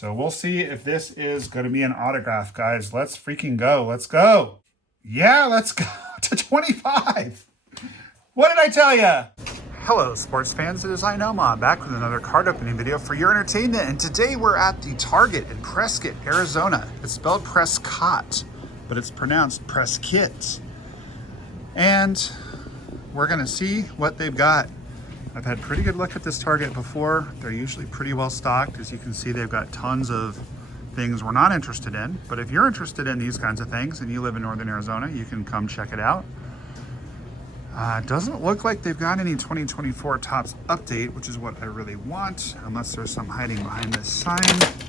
So we'll see if this is going to be an autograph, guys. Let's freaking go. Let's go. Yeah, let's go to 25. What did I tell you? Hello, sports fans. It is NOMAH back with another card opening video for your entertainment. And today we're at the Target in Prescott, Arizona. It's spelled Prescott, but it's pronounced Prescott. And we're going to see what they've got. I've had pretty good luck at this Target before. They're usually pretty well stocked. As you can see, they've got tons of things we're not interested in. But if you're interested in these kinds of things and you live in Northern Arizona, you can come check it out. Doesn't look like they've got any 2024 Topps update, which is what I really want, unless there's some hiding behind this sign,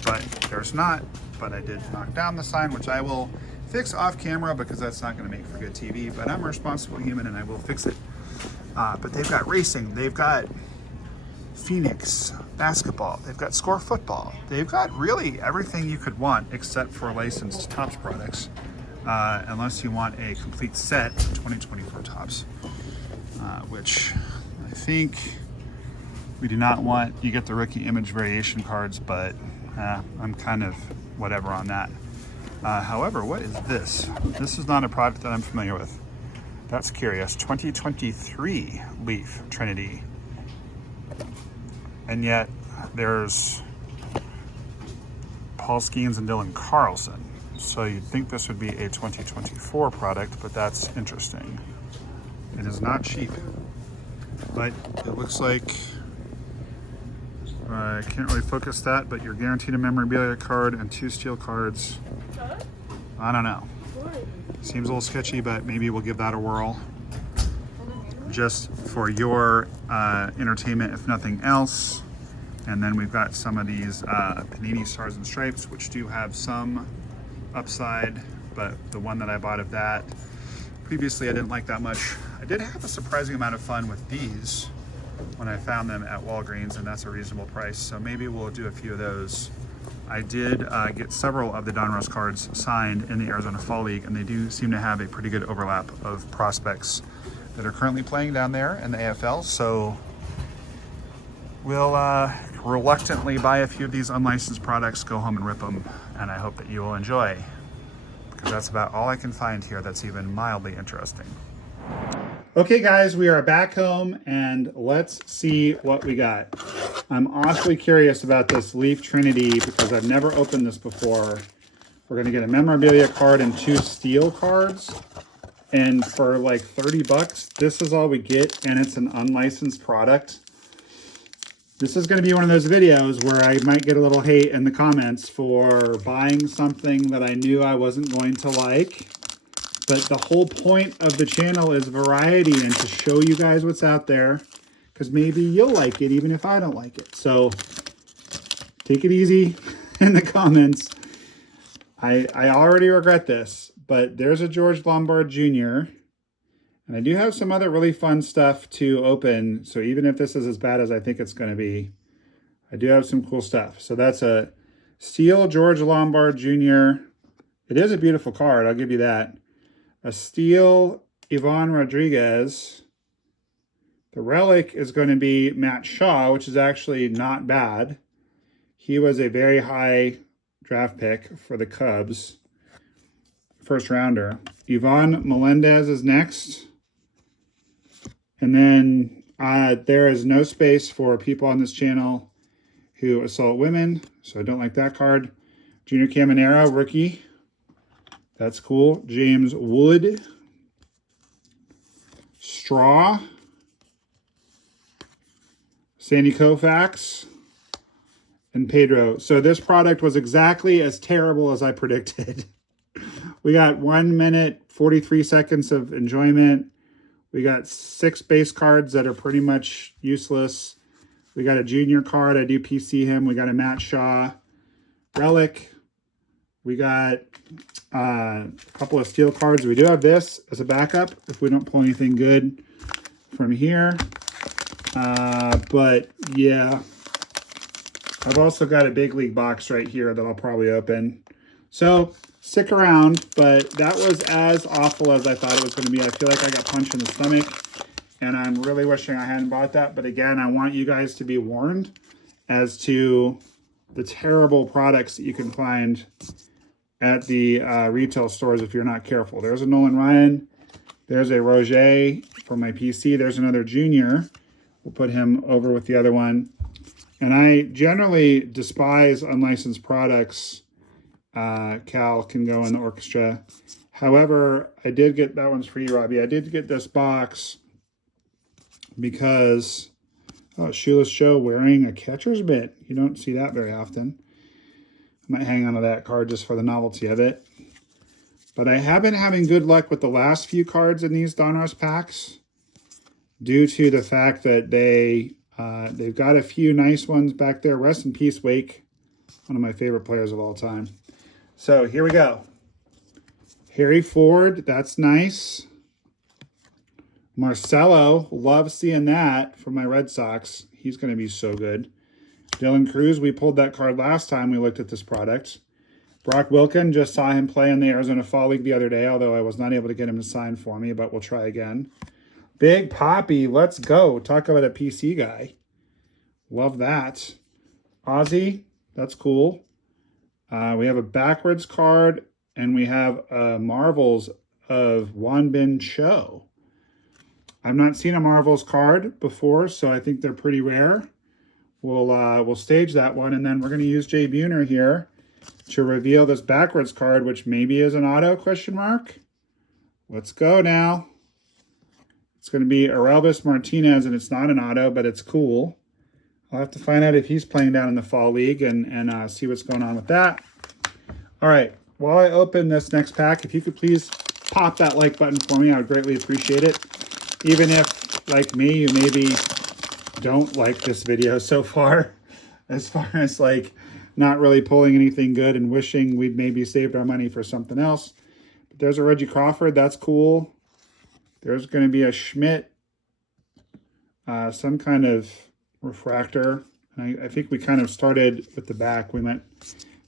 but there's not. But I did knock down the sign, which I will fix off camera because that's not going to make for good TV, but I'm a responsible human and I will fix it. But they've got racing, they've got Phoenix basketball, they've got Score football, they've got really everything you could want except for licensed Topps products, unless you want a complete set of 2024 Topps, which I think we do not want. You get the rookie image variation cards, but I'm kind of whatever on that. However, what is this? This is not a product that I'm familiar with. That's curious. 2023 Leaf Trinity. And yet there's Paul Skeens and Dylan Carlson. So you'd think this would be a 2024 product, but that's interesting. It is not cheap, but it looks like, I can't really focus that, but you're guaranteed a memorabilia card and 2 steel cards. I don't know. Seems a little sketchy, but maybe we'll give that a whirl just for your entertainment, if nothing else. And then we've got some of these Panini Stars and Stripes, which do have some upside, but the one that I bought of that previously I didn't like that much. I did have a surprising amount of fun with these when I found them at Walgreens, and that's a reasonable price, so maybe we'll do a few of those. I did get several of the Donruss cards signed in the Arizona Fall League, and they do seem to have a pretty good overlap of prospects that are currently playing down there in the AFL. So we'll reluctantly buy a few of these unlicensed products, go home and rip them, and I hope that you will enjoy, because that's about all I can find here that's even mildly interesting. Okay guys, we are back home and let's see what we got. I'm awfully curious about this Leaf Trinity because I've never opened this before. We're gonna get a memorabilia card and 2 steel cards. And for like 30 bucks, this is all we get, and it's an unlicensed product. This is gonna be one of those videos where I might get a little hate in the comments for buying something that I knew I wasn't going to like. But the whole point of the channel is variety and to show you guys what's out there, because maybe you'll like it even if I don't like it. So take it easy in the comments. I already regret this, but there's a George Lombard Jr. And I do have some other really fun stuff to open. So even if this is as bad as I think it's going to be, I do have some cool stuff. So that's a steel George Lombard Jr. It is a beautiful card, I'll give you that. A steel Ivan Rodriguez. The relic is going to be Matt Shaw, which is actually not bad. He was a very high draft pick for the Cubs. First rounder. Ivan Melendez is next. And then there is no space for people on this channel who assault women, so I don't like that card. Junior Caminero, rookie. That's cool. James Wood. Straw. Sandy Koufax. And Pedro. So this product was exactly as terrible as I predicted. We got 1 minute, 43 seconds of enjoyment. We got 6 base cards that are pretty much useless. We got a junior card. I do PC him. We got a Matt Shaw. Relic. We got a couple of steel cards. We do have this as a backup if we don't pull anything good from here. But yeah, I've also got a big league box right here that I'll probably open. So stick around, but that was as awful as I thought it was going to be. I feel like I got punched in the stomach, and I'm really wishing I hadn't bought that. But again, I want you guys to be warned as to the terrible products that you can find at the retail stores if you're not careful. There's a Nolan Ryan. There's a Roger for my PC. There's another Junior. We'll put him over with the other one. And I generally despise unlicensed products. Cal can go in the orchestra. However, I did get, that one's for you, Robbie. I did get this box because, oh, Shoeless Joe wearing a catcher's mitt. You don't see that very often. I might hang on to that card just for the novelty of it. But I have been having good luck with the last few cards in these Donruss packs due to the fact that they've got a few nice ones back there. Rest in peace, Wake. One of my favorite players of all time. So here we go. Harry Ford, that's nice. Marcelo, love seeing that from my Red Sox. He's going to be so good. Dylan Cruz, we pulled that card last time we looked at this product. Brock Wilken, just saw him play in the Arizona Fall League the other day, although I was not able to get him to sign for me, but we'll try again. Big Poppy, let's go. Talk about a PC guy. Love that. Ozzy, that's cool. We have a backwards card, and we have Marvels of Wanbin Cho. I've not seen a Marvels card before, so I think they're pretty rare. We'll stage that one, and then we're going to use Jay Buhner here to reveal this backwards card, which maybe is an auto, question mark. Let's go now. It's going to be Aurelvis Martinez, and it's not an auto, but it's cool. I'll have to find out if he's playing down in the Fall League and see what's going on with that. All right, while I open this next pack, if you could please pop that like button for me, I would greatly appreciate it. Even if, like me, you maybe don't like this video so far, as far as like not really pulling anything good and wishing we'd maybe saved our money for something else. But there's a Reggie Crawford, that's cool. There's going to be a Schmidt, some kind of refractor. I think we kind of started with the back. We meant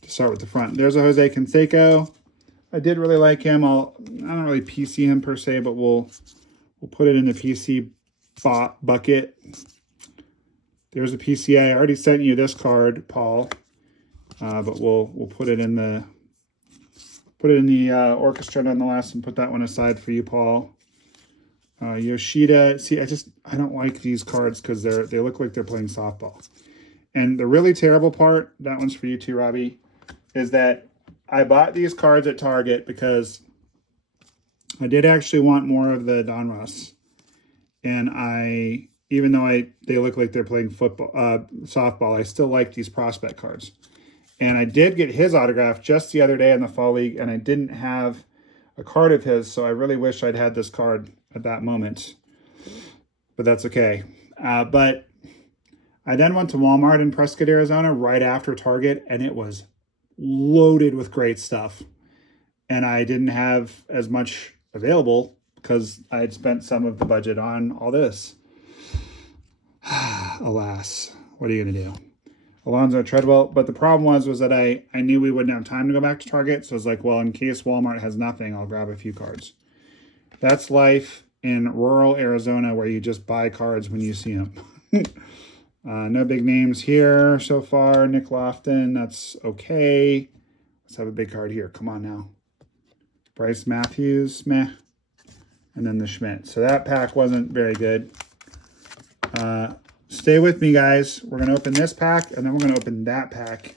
to start with the front. There's a Jose Canseco. I did really like him. I don't really PC him per se, but we'll put it in the PC bucket. There's a PCA. I already sent you this card, Paul, but we'll put it in the orchestra nonetheless, and put that one aside for you, Paul. Yoshida. See, I don't like these cards because they look like they're playing softball. And the really terrible part, that one's for you too, Robbie, is that I bought these cards at Target because I did actually want more of the Donruss. And even though they look like they're playing softball, I still like these prospect cards. And I did get his autograph just the other day in the Fall League, and I didn't have a card of his, so I really wish I'd had this card at that moment. But that's okay. But I then went to Walmart in Prescott, Arizona right after Target, and it was loaded with great stuff. And I didn't have as much available because I had spent some of the budget on all this. Alas, what are you going to do? Alonzo Treadwell. But the problem was that I knew we wouldn't have time to go back to Target. So I was like, well, in case Walmart has nothing, I'll grab a few cards. That's life in rural Arizona where you just buy cards when you see them. No big names here so far. Nick Lofton, that's okay. Let's have a big card here. Come on now. Bryce Matthews, meh. And then the Schmidt. So that pack wasn't very good. Stay with me, guys. We're going to open this pack, and then we're going to open that pack.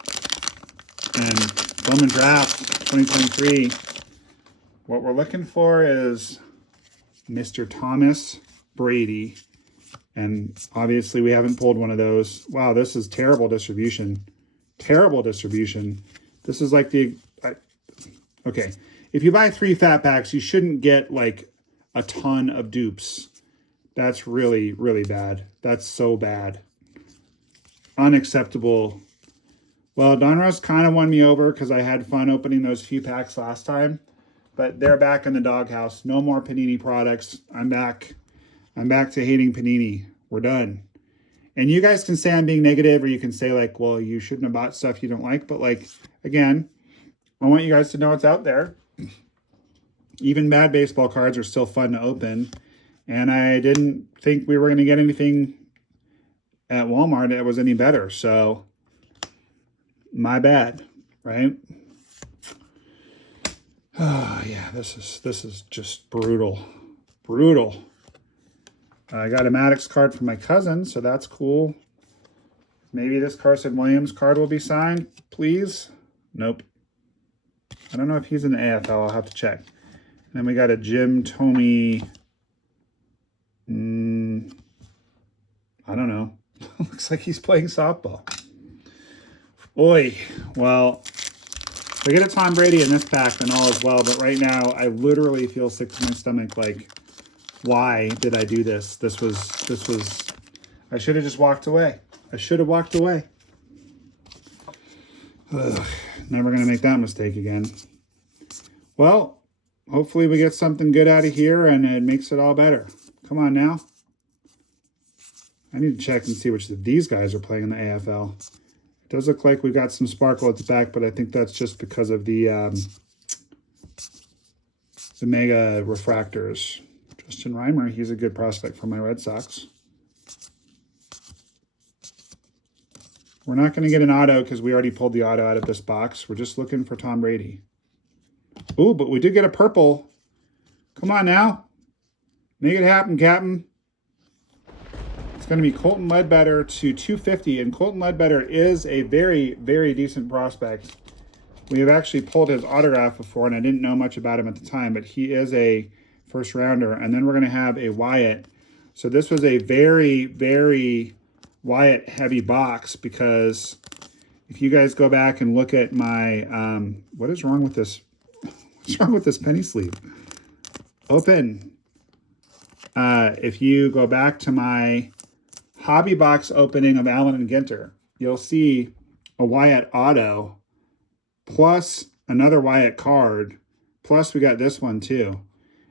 And Bowman Draft 2023. What we're looking for is Mr. Thomas Brady. And obviously we haven't pulled one of those. Wow, this is terrible distribution. Terrible distribution. This is like okay. If you buy 3 fat packs, you shouldn't get like a ton of dupes. That's really, really bad. That's so bad. Unacceptable. Well, Donruss kind of won me over because I had fun opening those few packs last time. But they're back in the doghouse. No more Panini products. I'm back. I'm back to hating Panini. We're done. And you guys can say I'm being negative, or you can say like, well, you shouldn't have bought stuff you don't like. But like, again, I want you guys to know what's out there. Even bad baseball cards are still fun to open. And I didn't think we were going to get anything at Walmart that was any better. So My bad, right? Oh yeah, this is just brutal. Brutal. I got a Maddox card from my cousin, so that's cool. Maybe this Carson Williams card will be signed, please. Nope. I don't know if he's in the AFL. I'll have to check. And then we got a Jim Thome. I don't know. Looks like he's playing softball. Oy. Well, if we get a Tom Brady in this pack, then all is well. But right now, I literally feel sick to my stomach. Like, why did I do this? This was, I should have just walked away. I should have walked away. Ugh, never going to make that mistake again. Well, hopefully we get something good out of here and it makes it all better. Come on now. I need to check and see which of these guys are playing in the AFL. It does look like we've got some sparkle at the back, but I think that's just because of the mega refractors. Justin Reimer, he's a good prospect for my Red Sox. We're not going to get an auto because we already pulled the auto out of this box. We're just looking for Tom Brady. Ooh, but we did get a purple. Come on now. Make it happen, Captain. It's going to be Colton Ledbetter to 250, and Colton Ledbetter is a very, very decent prospect. We have actually pulled his autograph before, and I didn't know much about him at the time, but he is a first rounder. And then we're going to have a Wyatt. So this was a very, very Wyatt heavy box, because if you guys go back and look at my, what is wrong with this? What's wrong with this penny sleeve? Open. If you go back to my hobby box opening of Allen and Ginter, you'll see a Wyatt auto plus another Wyatt card, plus we got this one too.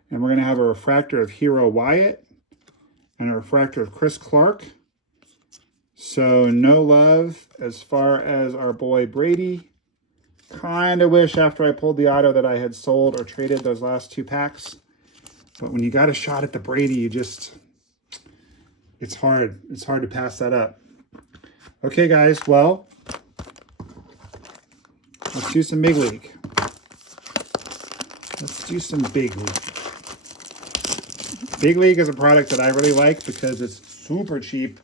And we're going to have a refractor of Hero Wyatt and a refractor of Chris Clark. So no love as far as our boy Brady. Kind of wish after I pulled the auto that I had sold or traded those last two packs. But when you got a shot at the Brady, you just, it's hard. It's hard to pass that up. Okay, guys, well, let's do some big league. Let's do some big league. Big league is a product that I really like because it's super cheap.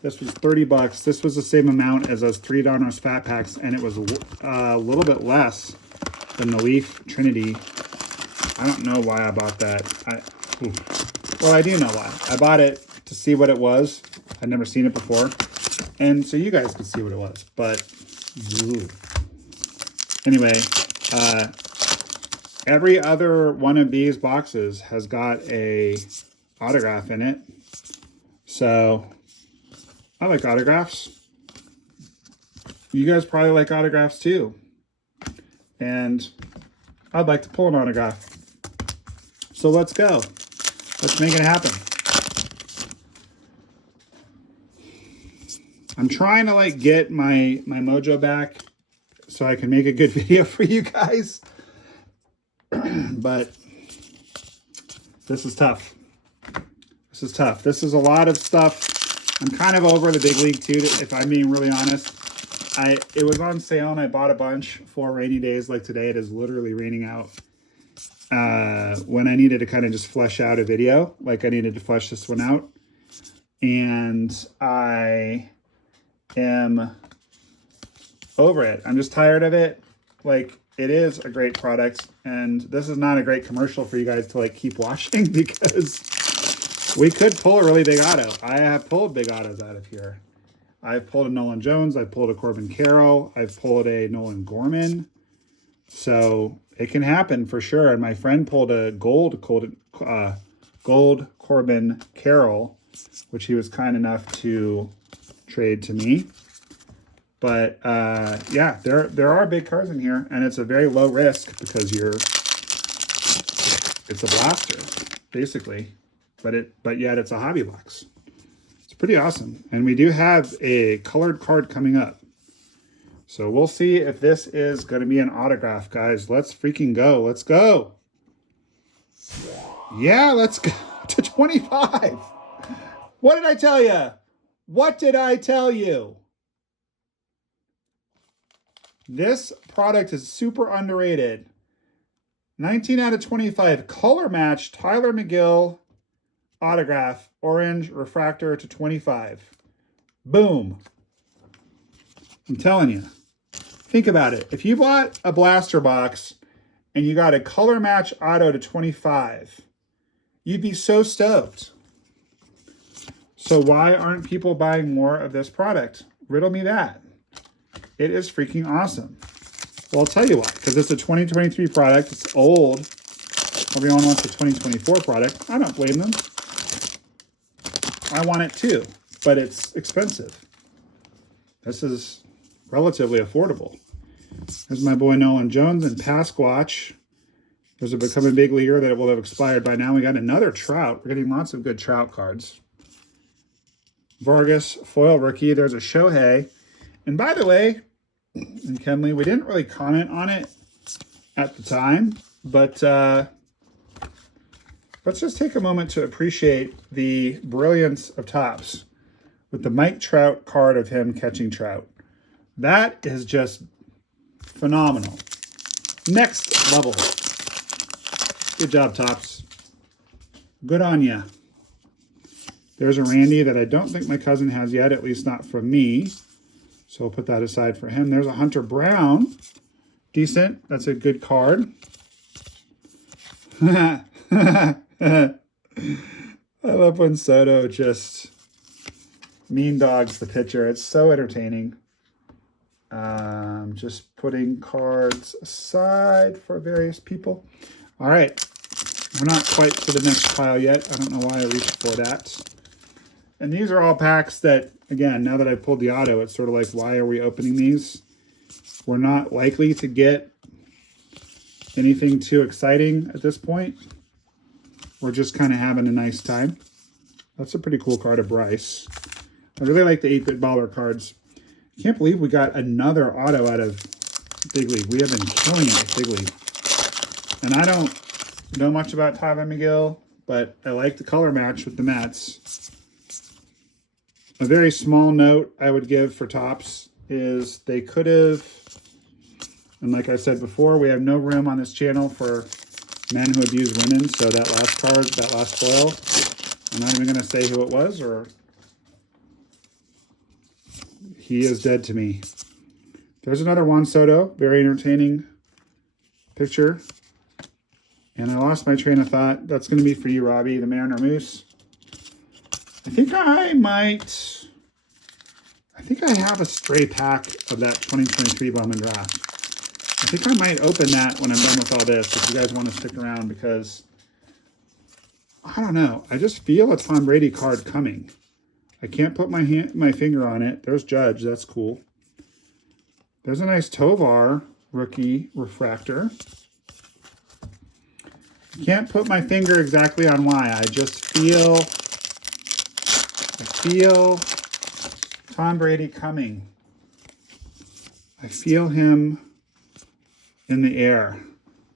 This was 30 bucks. This was the same amount as those 3 Donruss fat packs, and it was a little bit less than the Leaf Trinity. I don't know why I bought that. Well, I do know why. I bought it to see what it was. I'd never seen it before. And so you guys could see what it was. But, anyway, every other one of these boxes has got a autograph in it. So I like autographs. You guys probably like autographs too. And I'd like to pull an autograph. So let's go. Let's make it happen. I'm trying to like get my mojo back so I can make a good video for you guys. But this is tough. This is tough. This is a lot of stuff. I'm kind of over the big league too, if I'm being really honest. It was on sale and I bought a bunch for rainy days like today. It is literally raining out. When I needed to kind of just flesh out a video, like I needed to flesh this one out. And I am over it. I'm just tired of it. Like, it is a great product, and this is not a great commercial for you guys to like keep watching, because we could pull a really big auto. I have pulled big autos out of here. I've pulled a Nolan Jones. I've pulled a Corbin Carroll. I've pulled a Nolan Gorman. So it can happen for sure. And my friend pulled a gold Corbin Carroll, which he was kind enough to trade to me. But yeah, there are big cards in here, and it's a very low risk because it's a blaster basically, but yet it's a hobby box. It's pretty awesome, and we do have a colored card coming up. So we'll see if this is going to be an autograph, guys. Let's freaking go. Let's go. Yeah, let's go to 25. What did I tell you? What did I tell you? This product is super underrated. 19 out of 25. Color match Tyler McGill autograph. Orange refractor to 25. Boom. I'm telling you. Think about it. If you bought a blaster box and you got a color match auto to 25, you'd be so stoked. So why aren't people buying more of this product? Riddle me that. It is freaking awesome. Well, I'll tell you why. Because it's a 2023 product. It's old. Everyone wants a 2024 product. I don't blame them. I want it too, but it's expensive. This is relatively affordable. There's my boy Nolan Jones and Pasquatch. There's a Becoming Big Leaguer that will have expired by now. We got another Trout. We're getting lots of good Trout cards. Vargas, foil rookie. There's a Shohei. And by the way, and Kenley, we didn't really comment on it at the time, but let's just take a moment to appreciate the brilliance of Topps with the Mike Trout card of him catching trout. That is just phenomenal. Next level. Good job, Topps. Good on ya. There's a Randy that I don't think my cousin has yet, at least not from me. So we'll put that aside for him. There's a Hunter Brown. Decent. That's a good card. I love when Soto just mean dogs the pitcher. It's so entertaining. Just putting cards aside for various people. All right. We're not quite to the next pile yet. I don't know why I reached for that. And these are all packs that, again, now that I pulled the auto, it's sort of like, why are we opening these? We're not likely to get anything too exciting at this point. We're just kind of having a nice time. That's a pretty cool card of Bryce. I really like the 8-bit baller cards. I can't believe we got another auto out of Big League. We have been killing it with Big League. And I don't know much about Tyler McGill, but I like the color match with the Mets. A very small note I would give for Topps is they could have, and like I said before, we have no room on this channel for men who abuse women. So that last card, that last foil, I'm not even going to say who it was, or he is dead to me. There's another Juan Soto, very entertaining picture. And I lost my train of thought. That's going to be for you, Robbie, the Mariner Moose. I think I have a stray pack of that 2023 Bowman Draft. I think I might open that when I'm done with all this, if you guys want to stick around, because I don't know. I just feel a Tom Brady card coming. I can't put my finger on it. There's Judge. That's cool. There's a nice Tovar rookie refractor. Can't put my finger exactly on why. I just feel Tom Brady coming. I feel him in the air.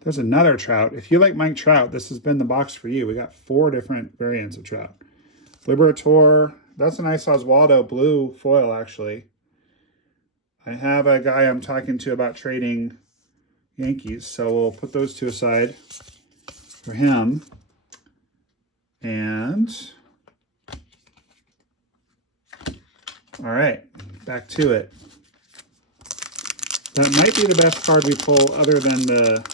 There's another Trout. If you like Mike Trout, this has been the box for you. We got 4 different variants of Trout. Liberator. That's a nice Oswaldo blue foil, actually. I have a guy I'm talking to about trading Yankees, so we'll put those two aside for him. And all right, back to it. That might be the best card we pull other than the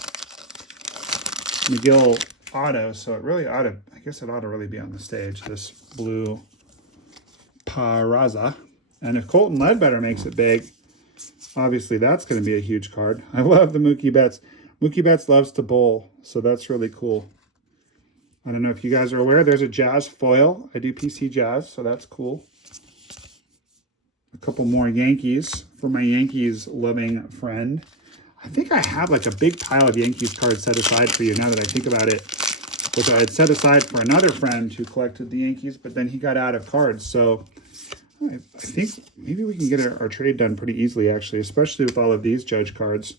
McGill auto, so it really ought to, I guess it ought to really be on the stage, this blue Paraza. And if Colton Ledbetter makes it big, obviously that's going to be a huge card. I love the Mookie Betts. Mookie Betts loves to bowl, so that's really cool. I don't know if you guys are aware, there's a Jazz foil. I do PC Jazz, so that's cool. A couple more Yankees for my Yankees loving friend. I think I have like a big pile of Yankees cards set aside for you now that I think about it, which I had set aside for another friend who collected the Yankees, but then he got out of cards. So I think maybe we can get our trade done pretty easily, actually, especially with all of these Judge cards.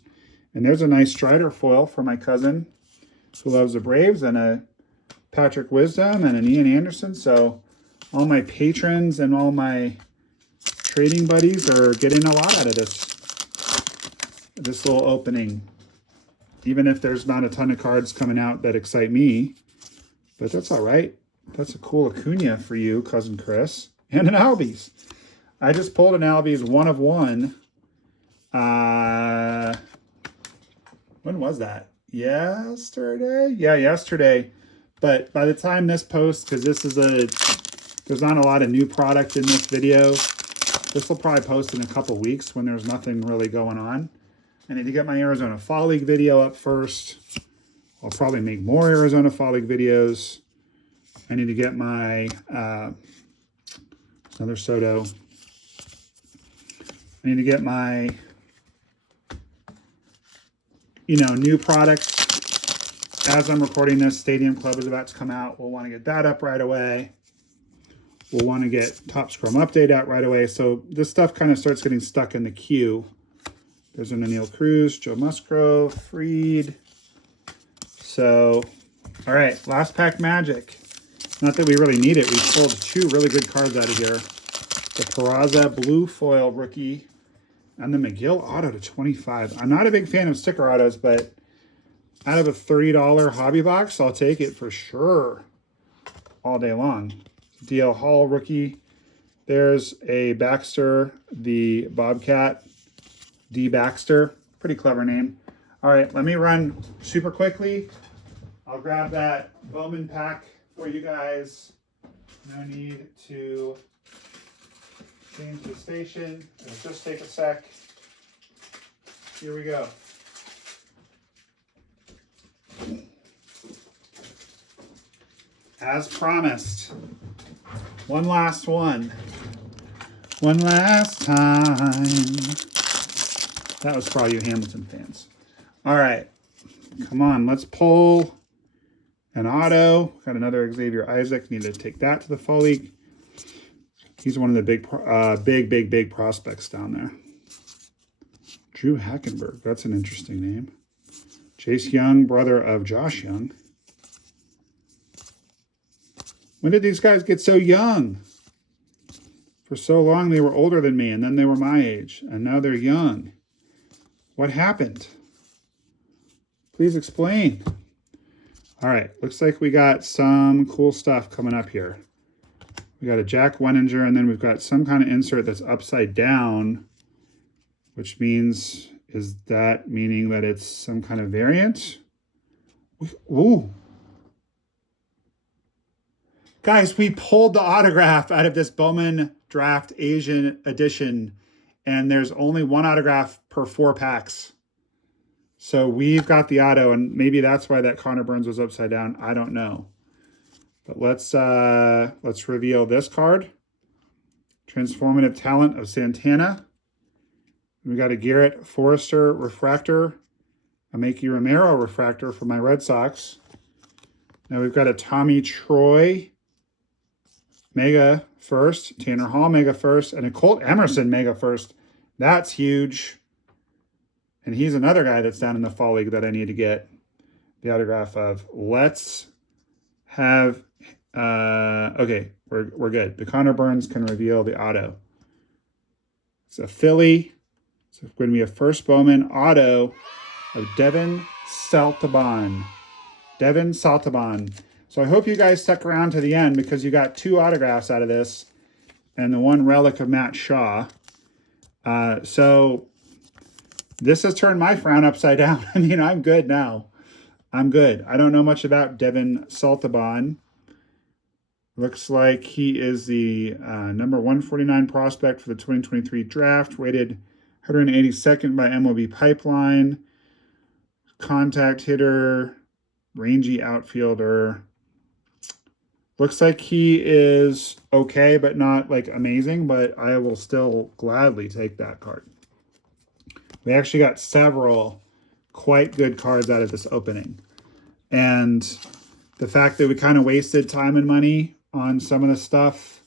And there's a nice Strider foil for my cousin who loves the Braves, and a Patrick Wisdom and an Ian Anderson. So all my patrons and all my trading buddies are getting a lot out of this. this little opening, even if there's not a ton of cards coming out that excite me, but that's all right. That's a cool Acuna for you, Cousin Chris, and an Albies. I just pulled an Albies 1 of 1. When was that? Yesterday? Yeah, yesterday. But by the time this posts, because there's not a lot of new product in this video. This will probably post in a couple weeks when there's nothing really going on. I need to get my Arizona Fall League video up first. I'll probably make more Arizona Fall League videos. I need to get my, another Soto. I need to get my, new products. As I'm recording this, Stadium Club is about to come out. We'll want to get that up right away. We'll want to get Top Scrum Update out right away. So this stuff kind of starts getting stuck in the queue. There's an Anil Cruz, Joe Musgrove, Freed. So, all right, last pack magic. Not that we really need it. We pulled 2 really good cards out of here. The Peraza Blue Foil Rookie and the McGill Auto to 25. I'm not a big fan of sticker autos, but out of a $30 hobby box, I'll take it for sure all day long. DL Hall Rookie. There's a Baxter, the Bobcat D. Baxter. Pretty clever name. All right, let me run super quickly. I'll grab that Bowman pack for you guys. No need to change the station. It'll just take a sec. Here we go. As promised, one last one. One last time. That was for all you Hamilton fans. All right, come on, let's pull an auto. Got another Xavier Isaac. Need to take that to the Fall League. He's one of the big prospects down there. Drew Hackenberg. That's an interesting name. Chase Young, brother of Josh Young. When did these guys get so young? For so long they were older than me, and then they were my age, and now they're young. What happened? Please explain. All right, looks like we got some cool stuff coming up here. We got a Jack Wenninger, and then we've got some kind of insert that's upside down, which means, is that meaning that it's some kind of variant? Ooh. Guys, we pulled the autograph out of this Bowman Draft Asian edition, and there's only 1 autograph per 4 packs. So we've got the auto, and maybe that's why that Connor Burns was upside down. I don't know. But let's reveal this card. Transformative Talent of Santana. We got a Garrett Forrester refractor, a Makey Romero refractor for my Red Sox. Now we've got a Tommy Troy Mega First, Tanner Hall Mega First, and a Colt Emerson Mega First. That's huge. And he's another guy that's down in the Fall League that I need to get the autograph of. Let's have, okay, we're good. The Connor Burns can reveal the auto. It's a Philly. So it's going to be a first Bowman auto of Devin Saltaban. Devin Saltaban. So I hope you guys stuck around to the end because you got 2 autographs out of this and the 1 relic of Matt Shaw. So this has turned my frown upside down. I mean, I'm good now. I'm good. I don't know much about Devin Saltaban. Looks like he is the number 149 prospect for the 2023 draft, rated 182nd by MLB Pipeline. Contact hitter, rangy outfielder. Looks like he is okay, but not like amazing, but I will still gladly take that card. We actually got several quite good cards out of this opening. And the fact that we kind of wasted time and money on some of the stuff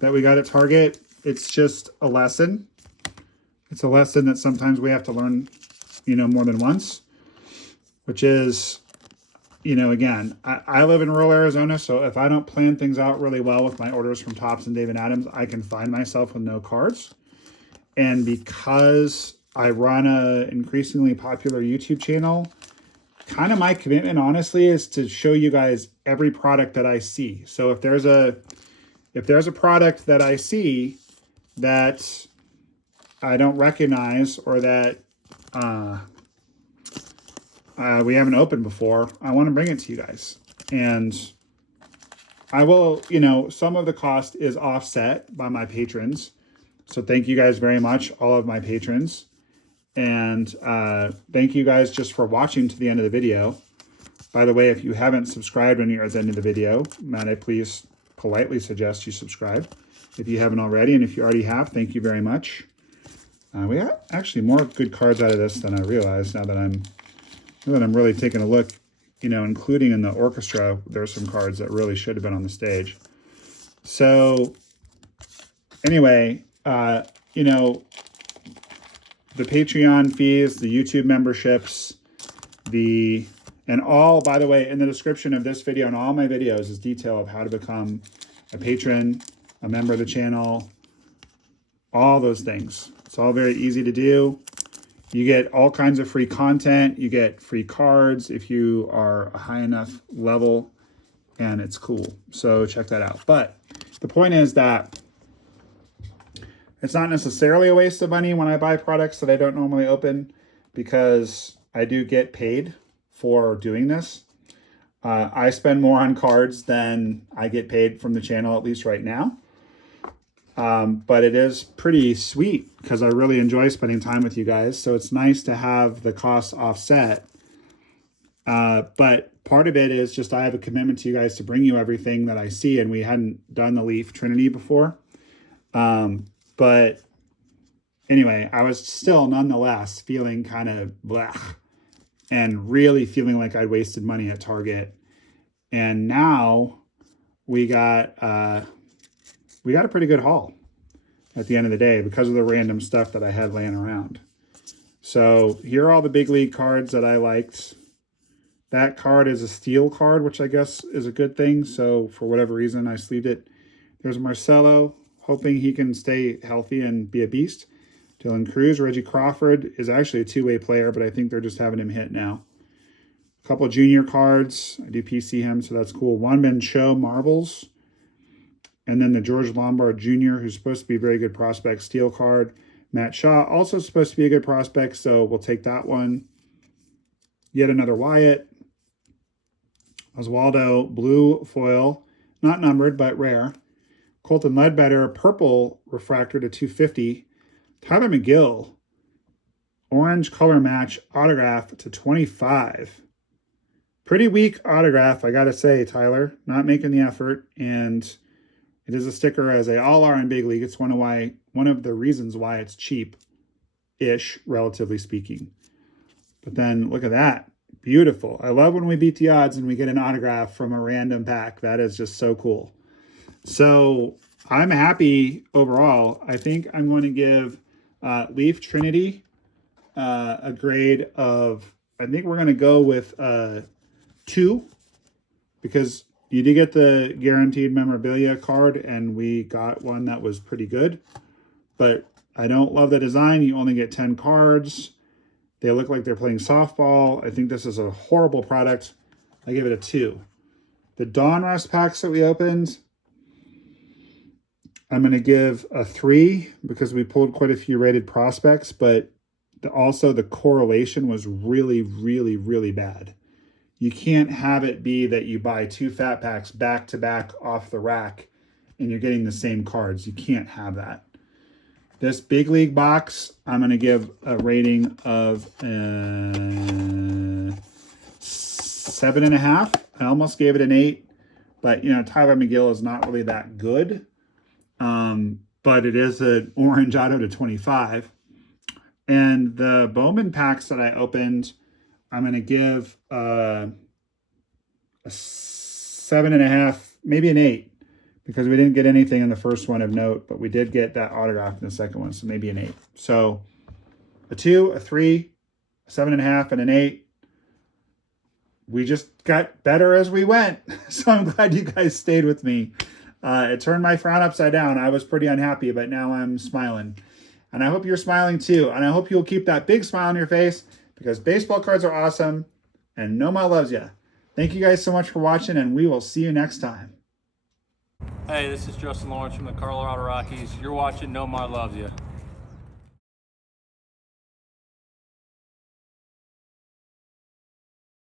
that we got at Target, it's just a lesson. It's a lesson that sometimes we have to learn, more than once, which is, again, I live in rural Arizona, so if I don't plan things out really well with my orders from Topps and David Adams, I can find myself with no cards. And because I run a increasingly popular YouTube channel. Kind of my commitment, honestly, is to show you guys every product that I see. So if there's a product that I see that I don't recognize or that we haven't opened before, I want to bring it to you guys. And I will, you know, some of the cost is offset by my patrons. So thank you guys very much, all of my patrons. And thank you guys just for watching to the end of the video. By the way, if you haven't subscribed when you're at the end of the video, might I please politely suggest you subscribe if you haven't already. And if you already have, thank you very much. We got actually more good cards out of this than I realized now that I'm really taking a look, you know, including in the orchestra, there's some cards that really should have been on the stage. So anyway, you know, the Patreon fees, the YouTube memberships, and all, by the way, in the description of this video and all my videos is detail of how to become a patron, a member of the channel, all those things. It's all very easy to do. You get all kinds of free content. You get free cards if you are a high enough level, and it's cool. So check that out. But the point is that it's not necessarily a waste of money when I buy products that I don't normally open, because I do get paid for doing this. I spend more on cards than I get paid from the channel, at least right now. But it is pretty sweet because I really enjoy spending time with you guys. So it's nice to have the costs offset. But part of it is just I have a commitment to you guys to bring you everything that I see. And we hadn't done the Leaf Trinity before. But anyway, I was still nonetheless feeling kind of blech and really feeling like I'd wasted money at Target. And now we got a pretty good haul at the end of the day because of the random stuff that I had laying around. So here are all the big league cards that I liked. That card is a steel card, which I guess is a good thing. So for whatever reason, I sleeved it. There's Marcelo, hoping he can stay healthy and be a beast. Dylan Cruz, Reggie Crawford is actually a two-way player, but I think they're just having him hit now. A couple junior cards. I do PC him, so that's cool. Juan Ben Cho marbles. And then the George Lombard Jr., who's supposed to be a very good prospect, steel card. Matt Shaw, also supposed to be a good prospect, so we'll take that one. Yet another Wyatt. Oswaldo, blue foil, not numbered, but rare. Colton Ledbetter, purple refractor to 250. Tyler McGill, orange color match, autograph to 25. Pretty weak autograph, I gotta say, Tyler. Not making the effort, and it is a sticker, as they all are in Big League. It's one of the reasons why it's cheap-ish, relatively speaking. But then, look at that. Beautiful. I love when we beat the odds and we get an autograph from a random pack. That is just so cool. So, I'm happy overall. I think I'm going to give Leaf Trinity a grade of, I think we're going to go with 2, because you did get the guaranteed memorabilia card, and we got one that was pretty good. But I don't love the design. You only get 10 cards. They look like they're playing softball. I think this is a horrible product. I give it a 2. The Donruss packs that we opened, I'm going to give a 3 because we pulled quite a few rated prospects, but also the correlation was really, really, really bad. You can't have it be that you buy 2 fat packs back to back off the rack and you're getting the same cards. You can't have that. This big league box, I'm going to give a rating of 7.5. I almost gave it an 8, but you know, Tyler McGill is not really that good. But it is an orange auto to 25. And the Bowman packs that I opened, I'm going to give a 7.5, maybe an 8, because we didn't get anything in the first one of note, but we did get that autograph in the second one, so maybe an 8. So a 2, a 3, a 7.5, and an 8. We just got better as we went, so I'm glad you guys stayed with me. It turned my frown upside down. I was pretty unhappy, but now I'm smiling. And I hope you're smiling too. And I hope you'll keep that big smile on your face because baseball cards are awesome and NOMAH loves you. Thank you guys so much for watching, and we will see you next time. Hey, this is Justin Lawrence from the Colorado Rockies. You're watching NOMAH Loves You.